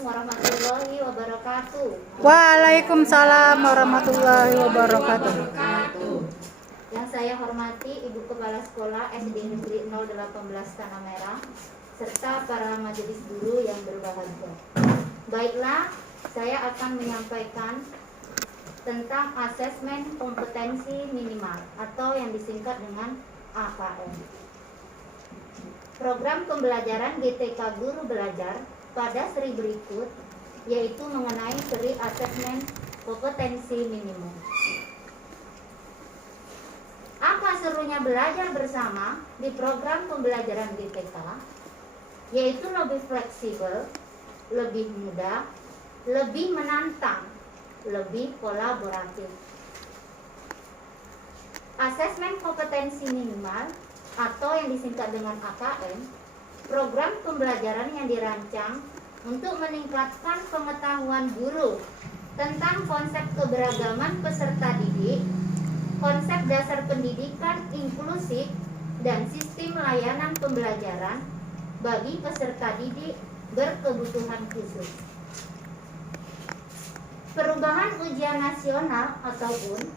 warahmatullahi wabarakatuh. Waalaikumsalam warahmatullahi wabarakatuh. Yang saya hormati Ibu Kepala Sekolah SD Negeri 018 Tanah Merah serta para majelis guru yang berbahagia. Baiklah, saya akan menyampaikan tentang asesmen kompetensi minimal atau yang disingkat dengan AKM. Program pembelajaran GTK Guru Belajar pada seri berikut yaitu mengenai seri asesmen kompetensi minimum. Apa serunya belajar bersama di program pembelajaran GTK? Yaitu lebih fleksibel, lebih mudah, lebih menantang, lebih kolaboratif. Asesmen kompetensi minimal atau yang disingkat dengan AKM, program pembelajaran yang dirancang untuk meningkatkan pengetahuan guru tentang konsep keberagaman peserta didik, konsep dasar pendidikan inklusif, dan sistem layanan pembelajaran bagi peserta didik berkebutuhan khusus. Perubahan ujian nasional atau UN,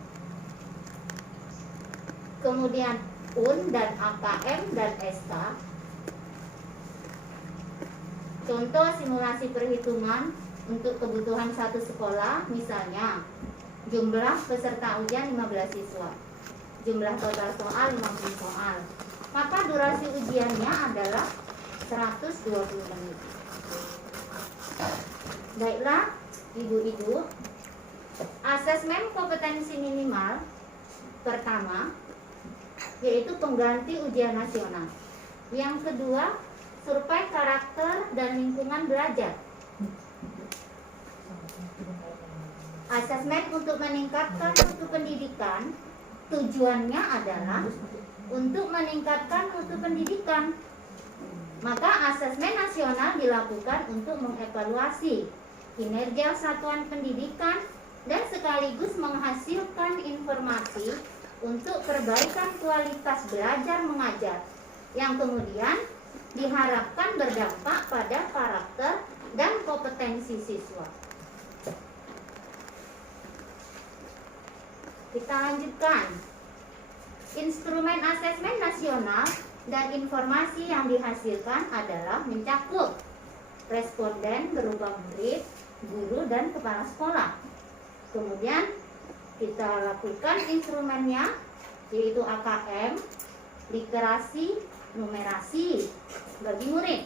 kemudian UN dan AKM dan SK. Contoh simulasi perhitungan untuk kebutuhan satu sekolah, misalnya jumlah peserta ujian 15 siswa, jumlah total soal 50 soal, maka durasi ujiannya adalah 120 menit. Baiklah, ibu-ibu, asesmen kompetensi minimal pertama yaitu pengganti ujian nasional. Yang kedua, survei karakter dan lingkungan belajar. Asesmen untuk meningkatkan mutu pendidikan, tujuannya adalah untuk meningkatkan mutu pendidikan. Maka asesmen nasional dilakukan untuk mengevaluasi kinerja satuan pendidikan dan sekaligus menghasilkan informasi untuk perbaikan kualitas belajar mengajar yang kemudian diharapkan berdampak pada karakter dan kompetensi siswa. Kita lanjutkan. Instrumen asesmen nasional dan informasi yang dihasilkan adalah mencakup responden berupa murid, guru, dan kepala sekolah. Kemudian kita lakukan instrumennya yaitu AKM, literasi, numerasi bagi murid.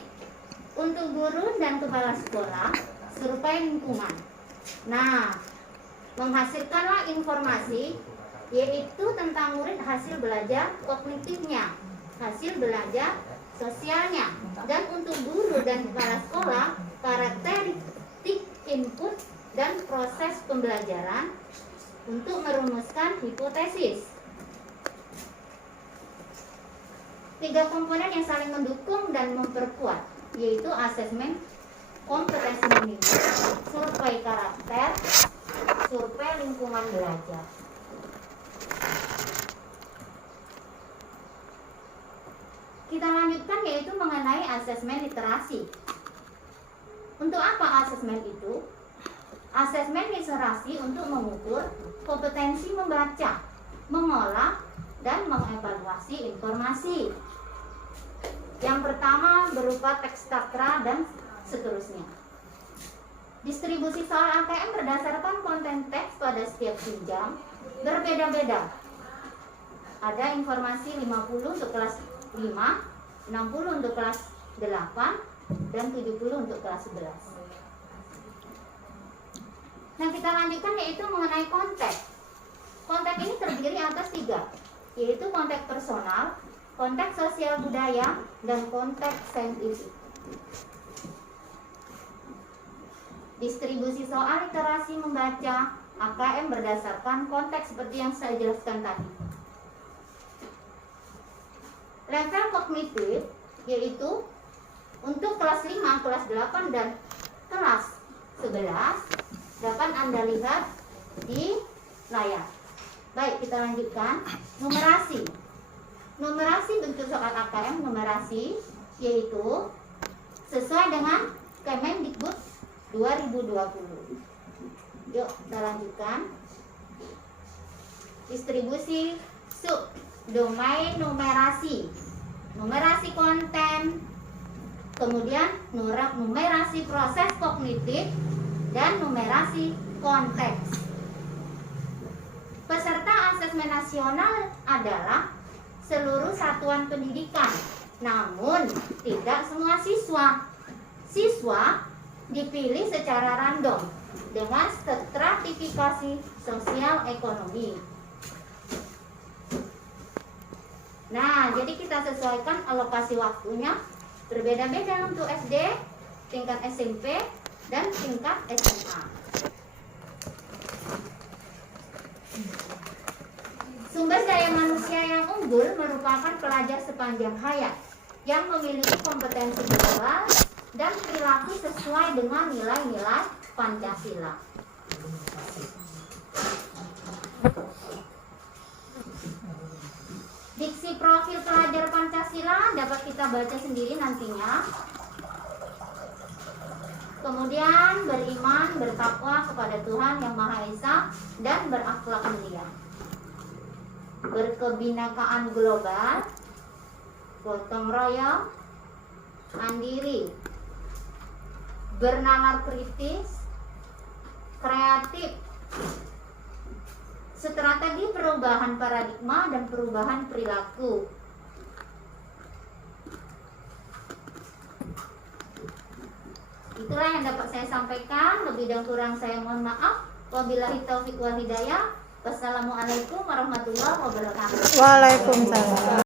Untuk guru dan kepala sekolah, survei lingkungan. Nah, menghasilkanlah informasi yaitu tentang murid hasil belajar kognitifnya, hasil belajar sosialnya, dan untuk guru dan kepala sekolah karakteristik input dan proses pembelajaran untuk merumuskan hipotesis. 3 komponen yang saling mendukung dan memperkuat yaitu asesmen kompetensi minimum, survei karakter, survei lingkungan belajar. Kita lanjutkan yaitu mengenai asesmen literasi. Untuk apa asesmen itu? Asesmen literasi untuk mengukur kompetensi membaca, mengolah, dan mengevaluasi informasi. Yang pertama berupa teks sakra dan seterusnya. Distribusi soal AKM berdasarkan konten teks pada setiap jenjang berbeda-beda. Ada informasi 50 untuk kelas 5, 60 untuk kelas 8, dan 70 untuk kelas 11. Nah, kita lanjutkan yaitu mengenai konteks. Konteks ini terdiri atas 3, yaitu konteks personal, konteks sosial budaya, dan konteks saintifik. Distribusi soal literasi membaca AKM berdasarkan konteks seperti yang saya jelaskan tadi. Level kognitif yaitu untuk kelas 5, kelas 8, dan kelas 11 dapat Anda lihat di layar. Baik, kita lanjutkan. Numerasi. Numerasi bentuk soal AKM numerasi yaitu sesuai dengan Kemendikbud 2020. Yuk kita lanjutkan. Distribusi subdomain numerasi, numerasi konten, kemudian numerasi proses kognitif, dan numerasi konteks. Peserta asesmen nasional adalah seluruh satuan pendidikan, namun tidak semua siswa. Siswa dipilih secara random dengan stratifikasi sosial ekonomi. Nah, jadi kita sesuaikan alokasi waktunya berbeda-beda untuk SD, tingkat SMP, dan tingkat SMA. Sumber daya manusia yang unggul merupakan pelajar sepanjang hayat yang memiliki kompetensi moral dan perilaku sesuai dengan nilai-nilai Pancasila. Diksi profil pelajar Pancasila dapat kita baca sendiri nantinya. Kemudian beriman, bertakwa kepada Tuhan Yang Maha Esa dan berakhlak mulia. Berkebinakaan global, gotong royong, mandiri, bernalar kritis, kreatif, strategi perubahan paradigma dan perubahan perilaku. Itulah yang dapat saya sampaikan. Lebih dan kurang saya mohon maaf. Wabillahi taufiq wal hidayah. Wassalamualaikum warahmatullahi wabarakatuh. Waalaikumsalam.